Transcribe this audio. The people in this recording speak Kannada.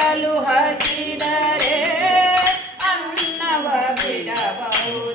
ಕೊಡಲು ಹಸಿದರೆ ಅನ್ನವ ಬಿಡಬಹುದು.